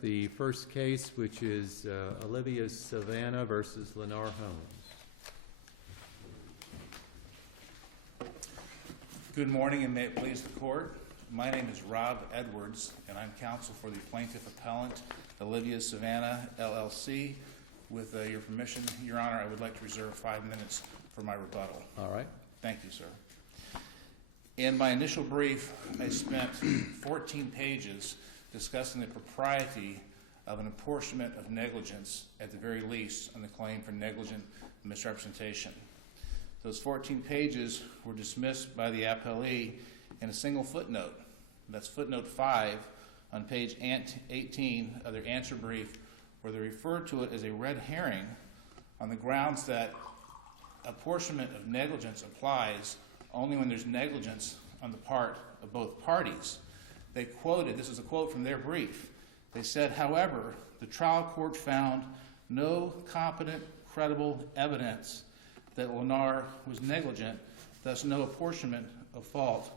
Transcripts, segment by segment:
the first case, which is Olivia Savannah versus Lennar Homes. Good morning, and may it please the court. My name is Rob Edwards, and I'm counsel for the plaintiff appellant, Olivia Savannah, LLC. With your permission, Your Honor, I would like to reserve 5 minutes for my rebuttal. All right. Thank you, sir. In my initial brief, I spent 14 pages discussing the propriety of an apportionment of negligence, at the very least, on the claim for negligent misrepresentation. Those 14 pages were dismissed by the appellee in a single footnote. That's footnote 5 on page 18 of their answer brief, where they referred to it as a red herring on the grounds that apportionment of negligence applies only when there's negligence on the part of both parties. They quoted, this is a quote from their brief, they said, however, the trial court found no competent, credible evidence that Lennar was negligent, thus no apportionment of fault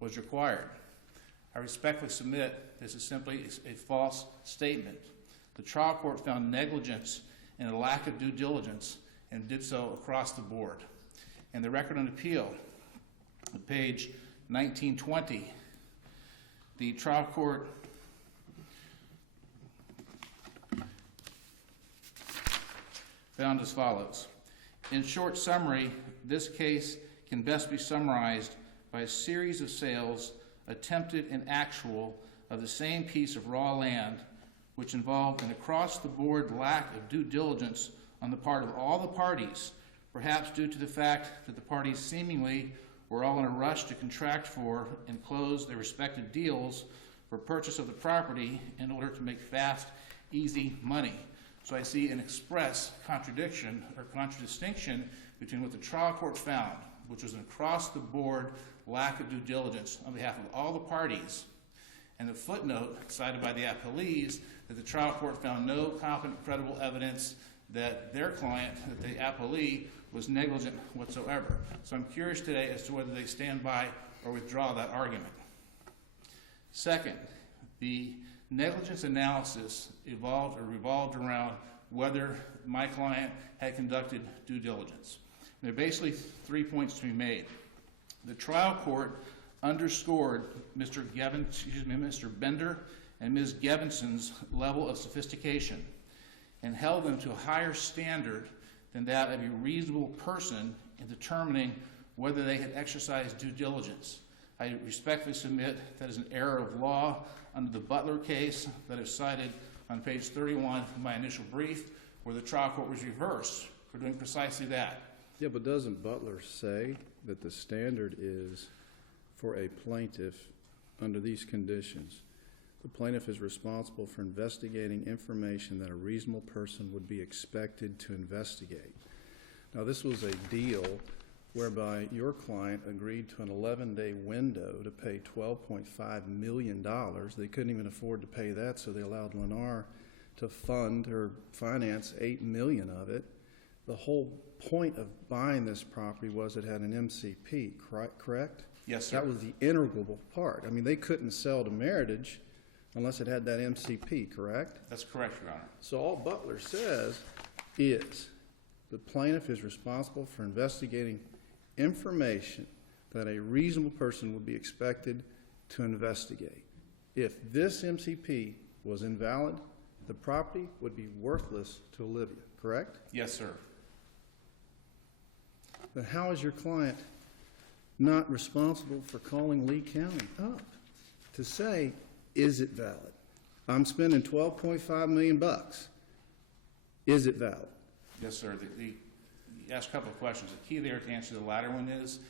was required. I respectfully submit this is simply a false statement. The trial court found negligence and a lack of due diligence and did so across the board. And the record on appeal, page 1920, the trial court found as follows. In short summary, this case can best be summarized by a series of sales, attempted and actual, of the same piece of raw land, which involved an across-the-board lack of due diligence on the part of all the parties, perhaps due to the fact that the parties seemingly were all in a rush to contract for and close their respective deals for purchase of the property in order to make fast, easy money. So I see an express contradiction or contradistinction between what the trial court found, which was an across-the-board lack of due diligence on behalf of all the parties, and the footnote cited by the appellees that the trial court found no competent, credible evidence that their client, that the appellee, was negligent whatsoever. So I'm curious today as to whether they stand by or withdraw that argument. Second, the negligence analysis revolved around whether my client had conducted due diligence. There are basically 3 points to be made. The trial court underscored Mr. Bender and Ms. Gevinson's level of sophistication and held them to a higher standard than that of a reasonable person in determining whether they had exercised due diligence. I respectfully submit that is an error of law under the Butler case that is cited on page 31 of my initial brief, where the trial court was reversed for doing precisely that. Yeah, but doesn't Butler say that the standard is for a plaintiff under these conditions? The plaintiff is responsible for investigating information that a reasonable person would be expected to investigate. Now, this was a deal whereby your client agreed to an 11-day window to pay $12.5 million. They couldn't even afford to pay that, so they allowed Lennar to fund or finance $8 million of it. The whole point of buying this property was it had an MCP, correct? Yes, sir. That was the integral part. I mean, they couldn't sell to Meritage unless it had that MCP, correct? That's correct, Your Honor. So all Butler says is the plaintiff is responsible for investigating information that a reasonable person would be expected to investigate. If this MCP was invalid, the property would be worthless to Olivia, correct? Yes, sir. Then how is your client not responsible for calling Lee County up to say, is it valid? I'm spending $12.5 million. Is it valid? Yes, sir. You asked a couple of questions. The key there to answer the latter one is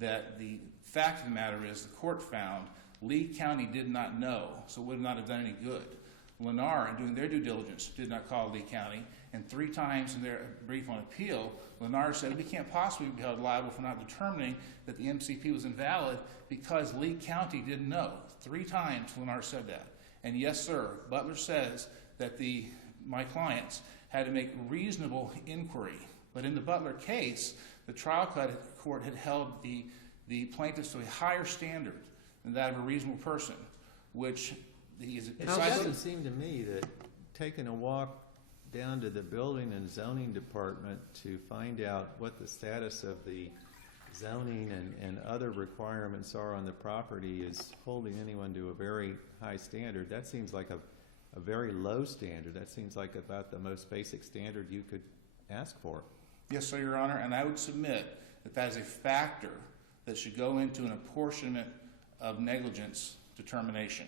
that the fact of the matter is the court found Lee County did not know, so would not have done any good. Lennar, in doing their due diligence, did not call Lee County, and 3 times in their brief on appeal, Lennar said we can't possibly be held liable for not determining that the MCP was invalid because Lee County didn't know. 3 times Lennar said that. And yes, sir, Butler says that my clients had to make reasonable inquiry. But in the Butler case, the trial court had held the plaintiffs to a higher standard than that of a reasonable person, which It doesn't seem to me that taking a walk down to the building and zoning department to find out what the status of the zoning and other requirements are on the property is holding anyone to a very high standard. That seems like a very low standard. That seems like about the most basic standard you could ask for. Yes, sir, Your Honor, and I would submit that that is a factor that should go into an apportionment of negligence determination.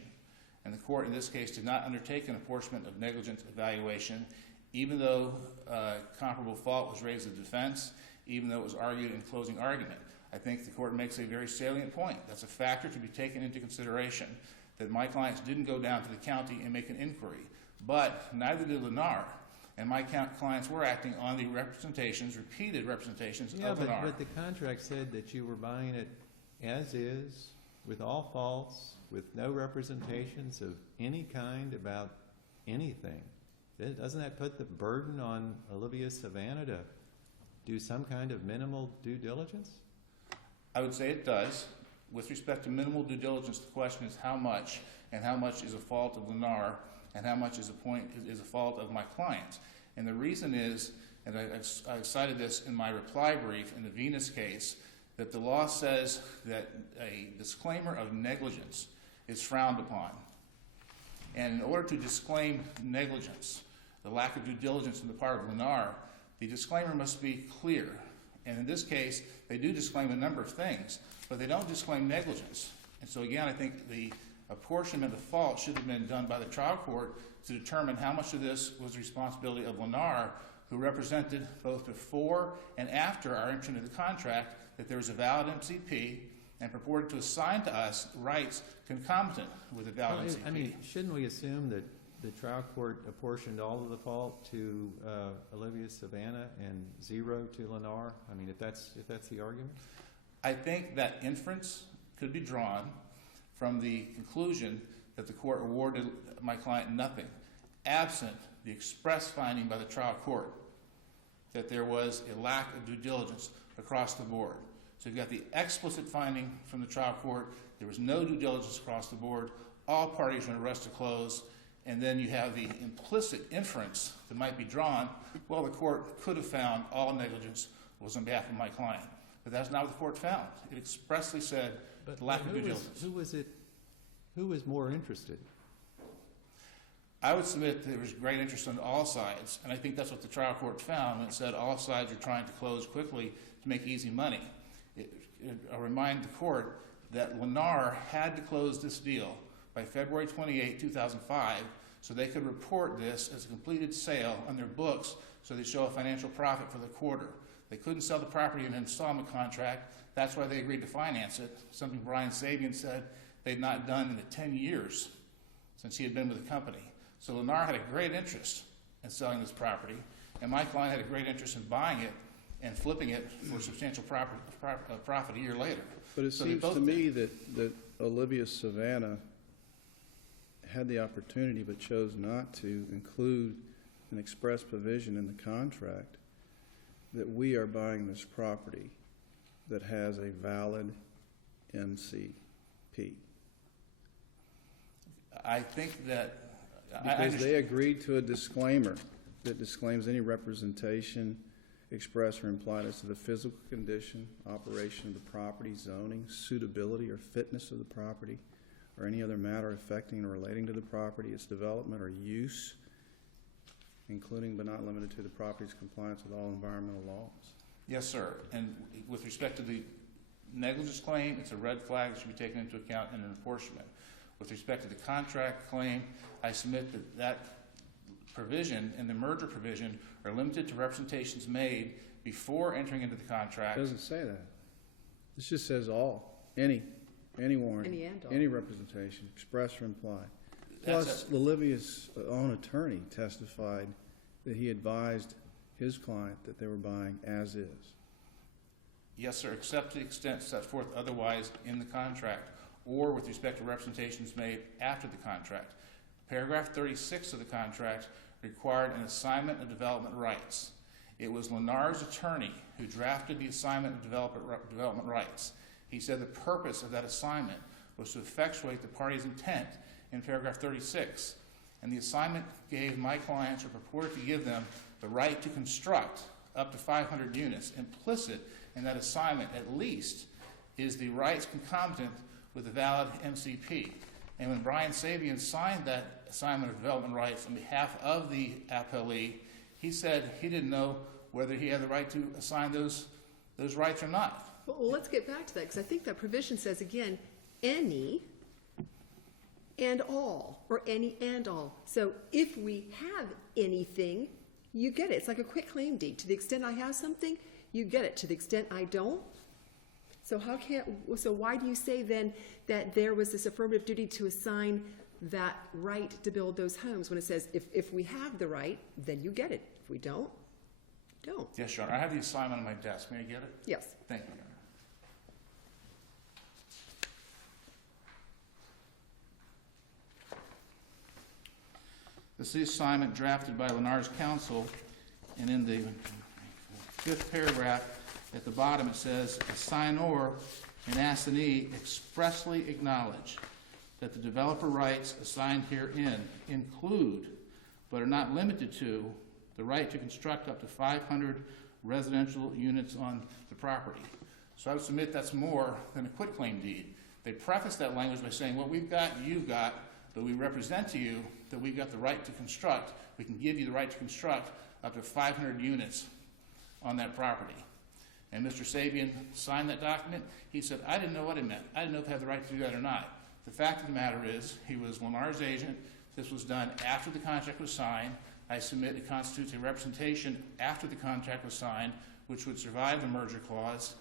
And the court in this case did not undertake an apportionment of negligence evaluation, even though comparable fault was raised as a defense, even though it was argued in closing argument. I think the court makes a very salient point. That's a factor to be taken into consideration, that my clients didn't go down to the county and make an inquiry. But neither did Lennar, and my clients were acting on the representations, repeated representations of Lennar. But the contract said that you were buying it as is, with all faults, with no representations of any kind about anything. Doesn't that put the burden on Olivia Savannah to do some kind of minimal due diligence? I would say it does. With respect to minimal due diligence, the question is how much, and how much is a fault of Lennar, and how much is a fault of my clients. And the reason is, and I've cited this in my reply brief in the Venus case, that the law says that a disclaimer of negligence is frowned upon. And in order to disclaim negligence, the lack of due diligence on the part of Lennar, the disclaimer must be clear. And in this case, they do disclaim a number of things, but they don't disclaim negligence. And so again, I think the apportionment of fault should have been done by the trial court to determine how much of this was the responsibility of Lennar, who represented both before and after our entry into the contract that there was a valid MCP and purported to assign to us rights concomitant with a valid MCP. I mean, shouldn't we assume that the trial court apportioned all of the fault to Olivia Savannah and zero to Lennar? I mean, if that's the argument? I think that inference could be drawn from the conclusion that the court awarded my client nothing, absent the express finding by the trial court that there was a lack of due diligence across the board. So you've got the explicit finding from the trial court, there was no due diligence across the board, all parties were in arrest to close, and then you have the implicit inference that might be drawn, well, the court could have found all negligence was on behalf of my client. But that's not what the court found. It expressly said the lack of due diligence. Who was more interested? I would submit that there was great interest on all sides, and I think that's what the trial court found when it said all sides are trying to close quickly to make easy money. I'll remind the court that Lennar had to close this deal by February 28, 2005, so they could report this as a completed sale on their books so they show a financial profit for the quarter. They couldn't sell the property in an installment contract. That's why they agreed to finance it, something Brian Sabian said they'd not done in the 10 years since he had been with the company. So Lennar had a great interest in selling this property, and my client had a great interest in buying it and flipping it for substantial profit a year later. But it seems to me that Olivia Savannah had the opportunity but chose not to include an express provision in the contract that we are buying this property that has a valid MCP. I think that... Because they agreed to a disclaimer that disclaims any representation expressed or implied as to the physical condition, operation of the property, zoning, suitability or fitness of the property, or any other matter affecting or relating to the property, its development or use, including but not limited to the property's compliance with all environmental laws. Yes, sir. And with respect to the negligence claim, it's a red flag that should be taken into account in an apportionment. With respect to the contract claim, I submit that that provision and the merger provision are limited to representations made before entering into the contract. It doesn't say that. This just says all, any warranty, any representation, express or implied. Plus, Olivia's own attorney testified that he advised his client that they were buying as is. Yes, sir, except to the extent set forth otherwise in the contract or with respect to representations made after the contract. Paragraph 36 of the contract required an assignment of development rights. It was Lennar's attorney who drafted the assignment of development rights. He said the purpose of that assignment was to effectuate the party's intent in paragraph 36. And the assignment gave my clients, or purported to give them, the right to construct up to 500 units. Implicit in that assignment, at least, is the rights concomitant with a valid MCP. And when Brian Sabian signed that assignment of development rights on behalf of the appellee, he said he didn't know whether he had the right to assign those rights or not. Well, let's get back to that, because I think that provision says, again, any and all, or any and all. So if we have anything, you get it. It's like a quitclaim deed. To the extent I have something, you get it. To the extent I don't. So why do you say then that there was this affirmative duty to assign that right to build those homes, when it says if we have the right, then you get it. If we don't, don't. Yes, Your Honor. I have the assignment on my desk. May I get it? Yes. Thank you, Your Honor. This is the assignment drafted by Lennar's counsel, and in the 5th paragraph at the bottom it says, assignor and assignee expressly acknowledge that the developer rights assigned herein include, but are not limited to, the right to construct up to 500 residential units on the property. So I would submit that's more than a quitclaim deed. They preface that language by saying, what we've got, you've got, but we represent to you that we've got the right to construct. We can give you the right to construct up to 500 units on that property. And Mr. Sabian signed that document. He said, I didn't know what it meant. I didn't know if I had the right to do that or not. The fact of the matter is, he was Lennar's agent. This was done after the contract was signed. I submit it constitutes a representation after the contract was signed, which would survive the merger clause,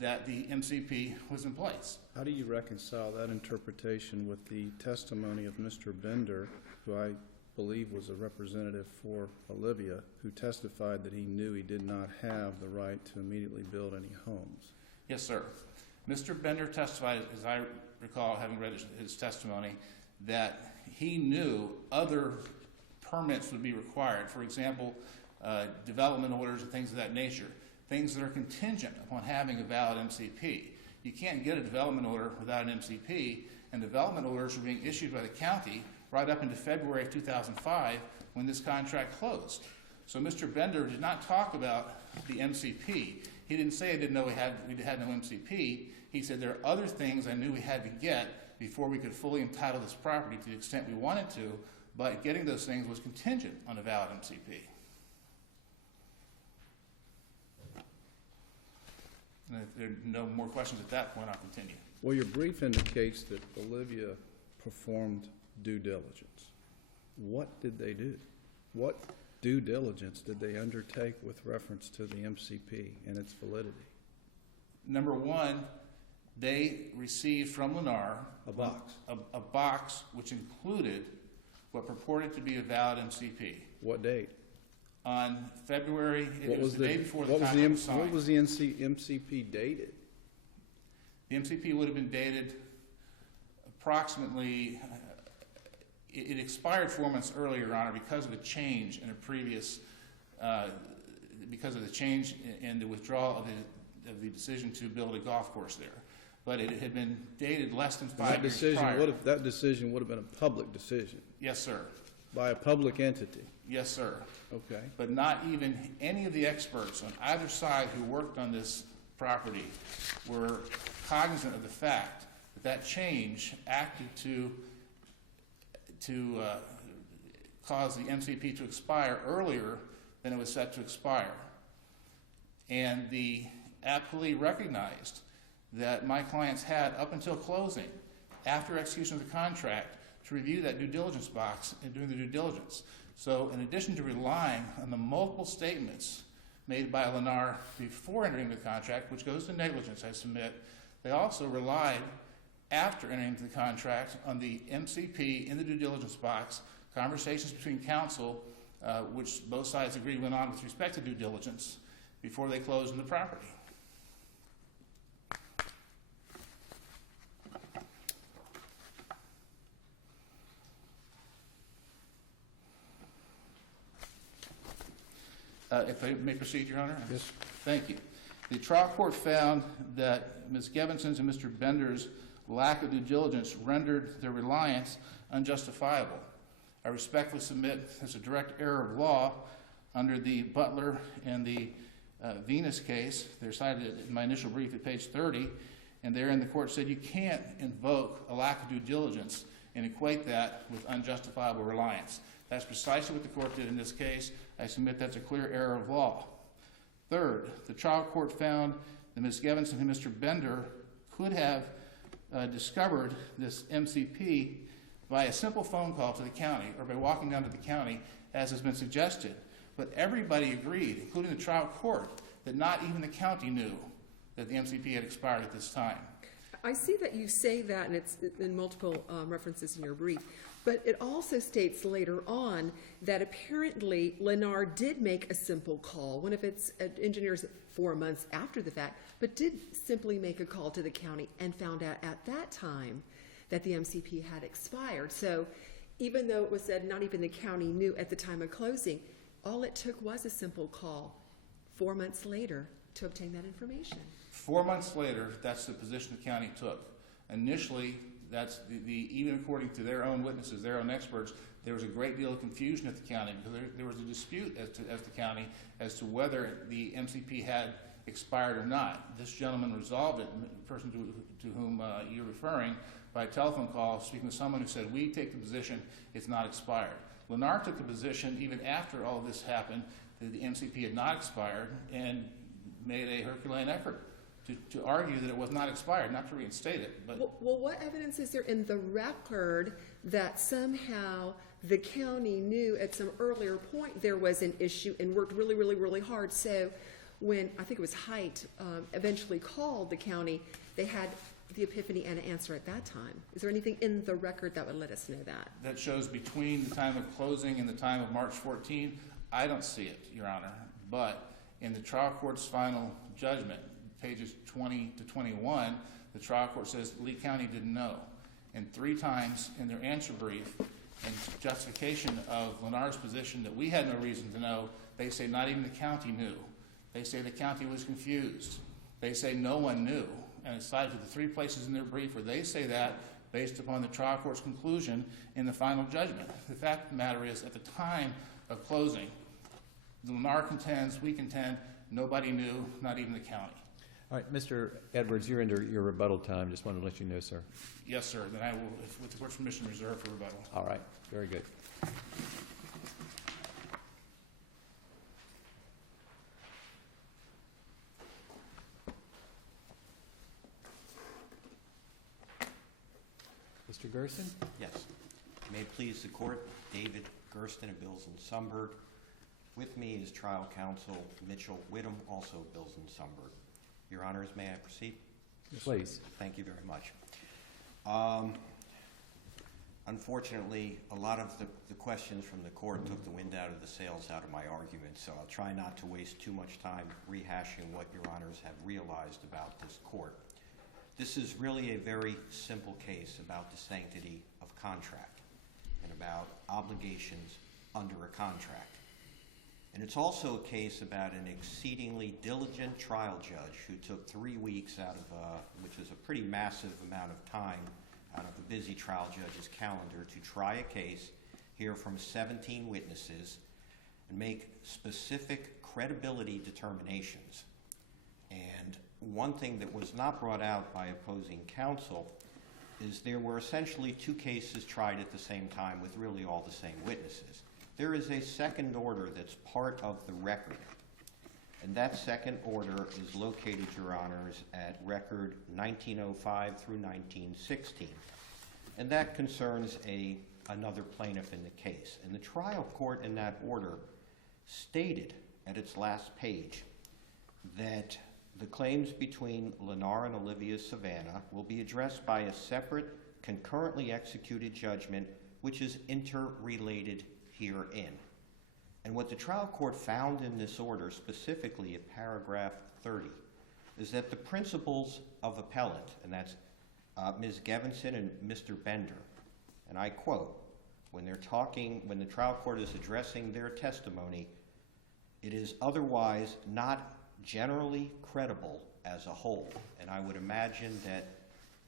that the MCP was in place. How do you reconcile that interpretation with the testimony of Mr. Bender, who I believe was a representative for Olivia, who testified that he knew he did not have the right to immediately build any homes? Yes, sir. Mr. Bender testified, as I recall having read his testimony, that he knew other permits would be required. For example, development orders and things of that nature, things that are contingent upon having a valid MCP. You can't get a development order without an MCP, and development orders were being issued by the county right up into February of 2005 when this contract closed. So Mr. Bender did not talk about the MCP. He didn't say I didn't know we had no MCP. He said there are other things I knew we had to get before we could fully entitle this property to the extent we wanted to, but getting those things was contingent on a valid MCP. And if there are no more questions at that point, I'll continue. Well, your brief indicates that Olivia performed due diligence. What did they do? What due diligence did they undertake with reference to the MCP and its validity? Number one, they received from Lennar A box. a box which included what purported to be a valid MCP. What date? On February, it was the day before the contract was signed. What was the MCP dated? The MCP would have been dated approximately, it expired 4 months earlier, Your Honor, because of a change in a previous, because of the change in the withdrawal of the decision to build a golf course there. But it had been dated less than 5 years prior. That decision would have been a public decision. Yes, sir. By a public entity. Yes, sir. Okay. But not even any of the experts on either side who worked on this property were cognizant of the fact that that change acted to cause the MCP to expire earlier than it was set to expire. And the appellee recognized that my clients had, up until closing, after execution of the contract, to review that due diligence box and doing the due diligence. So in addition to relying on the multiple statements made by Lennar before entering the contract, which goes to negligence, I submit, they also relied, after entering into the contract, on the MCP in the due diligence box, conversations between counsel, which both sides agreed went on with respect to due diligence, before they closed on the property. If I may proceed, Your Honor? Yes. Thank you. The trial court found that Ms. Gevinson's and Mr. Bender's lack of due diligence rendered their reliance unjustifiable. I respectfully submit as a direct error of law under the Butler and the Venus case. They're cited in my initial brief at page 30, and therein the court said you can't invoke a lack of due diligence and equate that with unjustifiable reliance. That's precisely what the court did in this case. I submit that's a clear error of law. Third, the trial court found that Ms. Gevinson and Mr. Bender could have discovered this MCP by a simple phone call to the county or by walking down to the county, as has been suggested. But everybody agreed, including the trial court, that not even the county knew that the MCP had expired at this time. I see that you say that, and it's in multiple references in your brief, but it also states later on that apparently Lennar did make a simple call, one of its engineers 4 months after the fact, but did simply make a call to the county and found out at that time that the MCP had expired. So even though it was said not even the county knew at the time of closing, all it took was a simple call 4 months later to obtain that information. 4 months later, that's the position the county took. Initially, that's even according to their own witnesses, their own experts, there was a great deal of confusion at the county because there was a dispute as the county as to whether the MCP had expired or not. This gentleman resolved it, the person to whom you're referring, by a telephone call, speaking to someone who said, we take the position it's not expired. Lennar took the position, even after all this happened, that the MCP had not expired and made a Herculean effort to argue that it was not expired, not to reinstate it. But well, what evidence is there in the record that somehow the county knew at some earlier point there was an issue and worked really, really, really hard? So when, I think it was Haidt, eventually called the county, they had the epiphany and an answer at that time. Is there anything in the record that would let us know that? That shows between the time of closing and the time of March 14, I don't see it, Your Honor. But in the trial court's final judgment, pages 20 to 21, the trial court says Lee County didn't know. And 3 times in their answer brief and justification of Lennar's position that we had no reason to know, they say not even the county knew. They say the county was confused. They say no one knew. And it's cited to the 3 places in their brief where they say that based upon the trial court's conclusion in the final judgment. The fact of the matter is, at the time of closing, Lennar contends, we contend, nobody knew, not even the county. All right, Mr. Edwards, you're into your rebuttal time. Just wanted to let you know, sir. Yes, sir. Then I will, with the court's permission, reserve for rebuttal. All right, very good. Mr. Gersten? Yes. May it please the court, David Gersten of Bills and Sumberg. With me is trial counsel Mitchell Whittam, also Bills and Sumberg. Your Honors, may I proceed? Yes, please. Thank you very much. Unfortunately, a lot of the questions from the court took the wind out of the sails out of my argument, so I'll try not to waste too much time rehashing what Your Honors have realized about this court. This is really a very simple case about the sanctity of contract and about obligations under a contract. And it's also a case about an exceedingly diligent trial judge who took 3 weeks out of, which is a pretty massive amount of time out of a busy trial judge's calendar to try a case, hear from 17 witnesses, and make specific credibility determinations. And one thing that was not brought out by opposing counsel is there were essentially 2 cases tried at the same time with really all the same witnesses. There is a second order that's part of the record, and that second order is located, Your Honors, at record 1905 through 1916, and that concerns another plaintiff in the case. And the trial court in that order stated at its last page that the claims between Lennar and Olivia Savannah will be addressed by a separate, concurrently executed judgment which is interrelated herein. And what the trial court found in this order, specifically at paragraph 30, is that the principles of appellate, and that's Ms. Gevinson and Mr. Bender, and I quote, when the trial court is addressing their testimony, it is otherwise not generally credible as a whole. And I would imagine that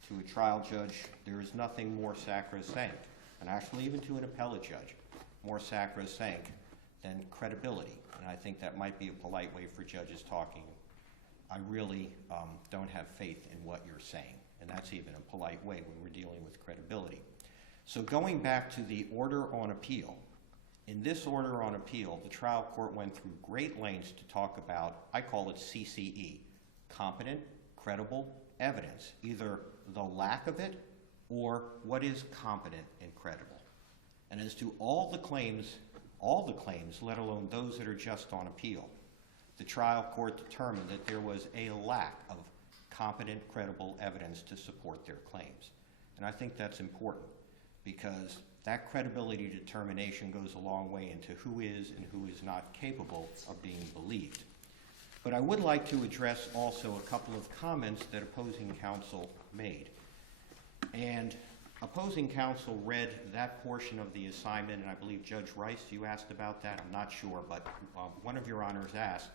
to a trial judge, there is nothing more sacrosanct, and actually even to an appellate judge, more sacrosanct than credibility. And I think that might be a polite way for judges talking. I really don't have faith in what you're saying, and that's even a polite way when we're dealing with credibility. So going back to the order on appeal, in this order on appeal, the trial court went through great lengths to talk about, I call it CCE, competent, credible evidence, either the lack of it or what is competent and credible. And as to all the claims, let alone those that are just on appeal, the trial court determined that there was a lack of competent, credible evidence to support their claims. And I think that's important because that credibility determination goes a long way into who is and who is not capable of being believed. But I would like to address also a couple of comments that opposing counsel made. And opposing counsel read that portion of the assignment, and I believe Judge Rice, you asked about that, I'm not sure, but one of your honors asked.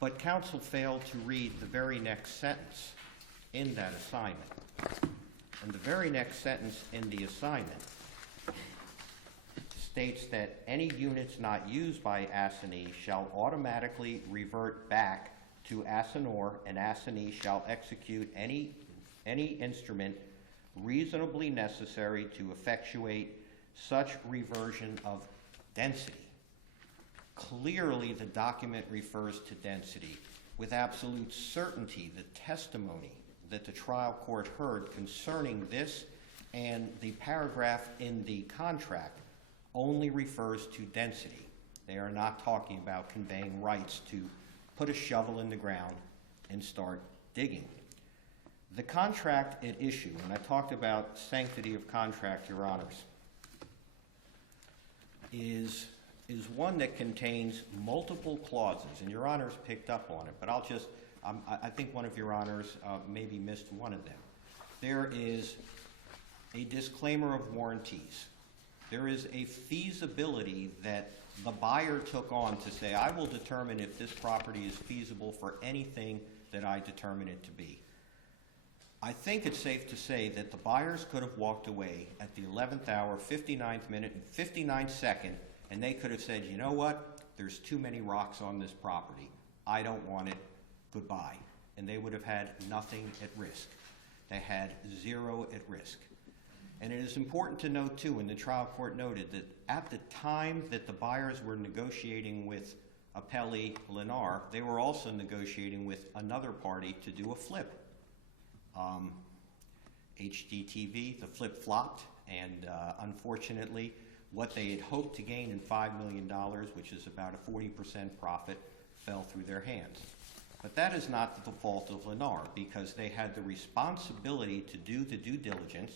But counsel failed to read the very next sentence in that assignment. And the very next sentence in the assignment states that any units not used by assignee shall automatically revert back to assignor, and assignee shall execute any instrument reasonably necessary to effectuate such reversion of density. Clearly, the document refers to density. With absolute certainty, the testimony that the trial court heard concerning this and the paragraph in the contract only refers to density. They are not talking about conveying rights to put a shovel in the ground and start digging. The contract at issue, and I talked about sanctity of contract, your honors, is one that contains multiple clauses, and your honors picked up on it, but I think one of your honors maybe missed one of them. There is a disclaimer of warranties. There is a feasibility that the buyer took on to say, I will determine if this property is feasible for anything that I determine it to be. I think it's safe to say that the buyers could have walked away at the 11th hour, 59th minute, and 59th second, and they could have said, you know what, there's too many rocks on this property. I don't want it, goodbye. And they would have had nothing at risk. They had zero at risk. And it is important to note, too, and the trial court noted that at the time that the buyers were negotiating with Appellate Lennar, they were also negotiating with another party to do a flip. HGTV, the flip flopped, and unfortunately, what they had hoped to gain in $5 million, which is about a 40% profit, fell through their hands. But that is not the fault of Lennar, because they had the responsibility to do the due diligence.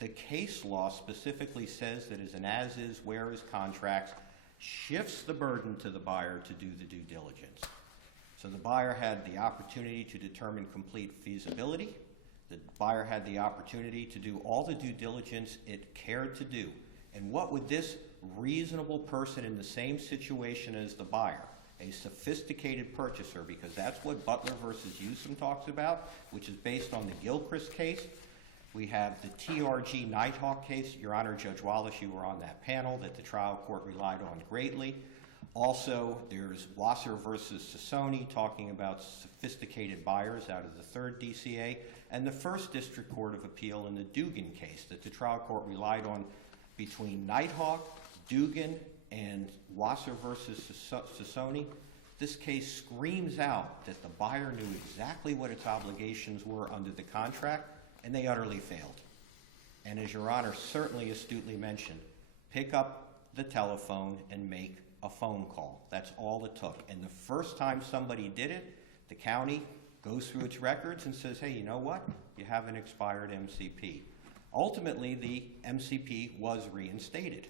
The case law specifically says that as an as-is, where-is contracts shifts the burden to the buyer to do the due diligence. So the buyer had the opportunity to determine complete feasibility. The buyer had the opportunity to do all the due diligence it cared to do. And what would this reasonable person in the same situation as the buyer, a sophisticated purchaser, because that's what Butler versus Newsom talks about, which is based on the Gilchrist case. We have the TRG Nighthawk case. Your Honor, Judge Wallace, you were on that panel that the trial court relied on greatly. Also, there's Wasser versus Sassoni talking about sophisticated buyers out of the 3rd DCA, and the 1st District Court of Appeal in the Dugan case that the trial court relied on between Nighthawk, Dugan, and Wasser versus Sassoni. This case screams out that the buyer knew exactly what its obligations were under the contract, and they utterly failed. And as Your Honor certainly astutely mentioned, pick up the telephone and make a phone call. That's all it took. And the first time somebody did it, the county goes through its records and says, hey, you know what? You have an expired MCP. Ultimately, the MCP was reinstated.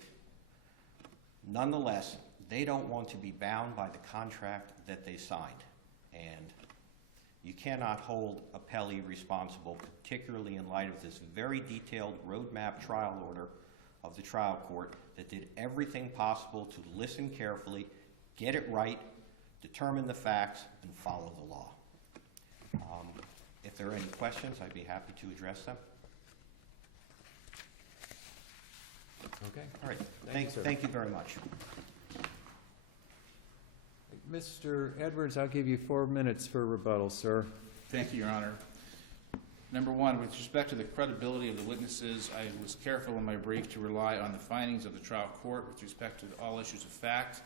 Nonetheless, they don't want to be bound by the contract that they signed. And you cannot hold appellee responsible, particularly in light of this very detailed roadmap trial order of the trial court that did everything possible to listen carefully, get it right, determine the facts, and follow the law. If If there are any questions, I'd be happy to address them. Okay. All right, Thank you, sir. thank you very much. Mr. Edwards, I'll give you 4 minutes for rebuttal, sir. Thank you, Your Honor. Number one, with respect to the credibility of the witnesses, I was careful in my brief to rely on the findings of the trial court with respect to all issues of fact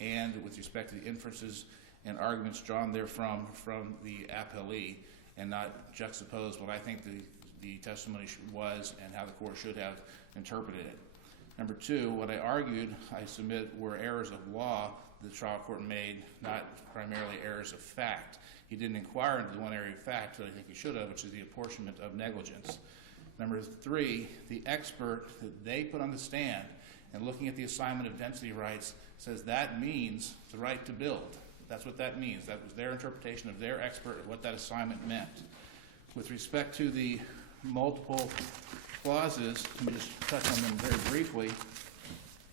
and with respect to the inferences and arguments drawn therefrom from the appellee, and not juxtapose what I think the testimony was and how the court should have interpreted it. Number two, what I argued, I submit, were errors of law the trial court made, not primarily errors of fact. He didn't inquire into the one area of fact that I think he should have, which is the apportionment of negligence. Number three, the expert that they put on the stand and looking at the assignment of density rights says that means the right to build. That's what that means. That was their interpretation of their expert of what that assignment meant. With respect to the multiple clauses, let me just touch on them very briefly.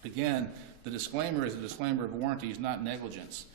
Again, the disclaimer is a disclaimer of warranties, not negligence.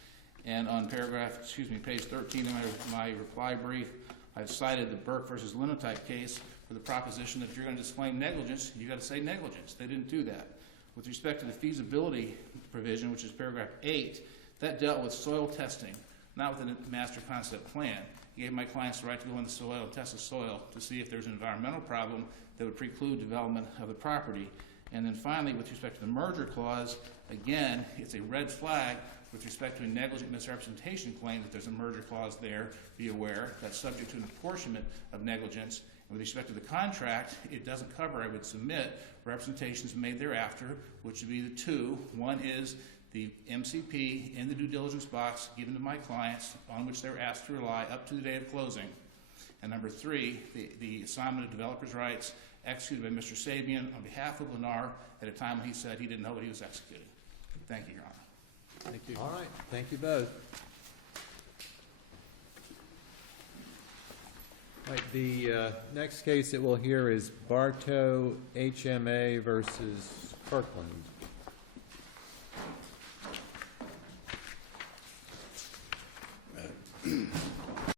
And on page 13 of my reply brief, I've cited the Burke versus Linotype case for the proposition that if you're going to disclaim negligence, you've got to say negligence. They didn't do that. With respect to the feasibility provision, which is paragraph 8, that dealt with soil testing, not with a master concept plan. It gave my clients the right to go in the soil and test the soil to see if there's an environmental problem that would preclude development of the property. And then finally, with respect to the merger clause, again, it's a red flag with respect to a negligent misrepresentation claim that there's a merger clause there. Be aware that's subject to an apportionment of negligence. And with respect to the contract, it doesn't cover, I would submit, representations made thereafter, which would be the two. One is the MCP in the due diligence box given to my clients on which they're asked to rely up to the day of closing. And number three, the assignment of developers' rights executed by Mr. Sabian on behalf of Lennar at a time when he said he didn't know what he was executing. Thank you, Your Honor. Thank you. All right. Thank you both. All right, the next case that we'll hear is Bartow HMA versus Kirkland.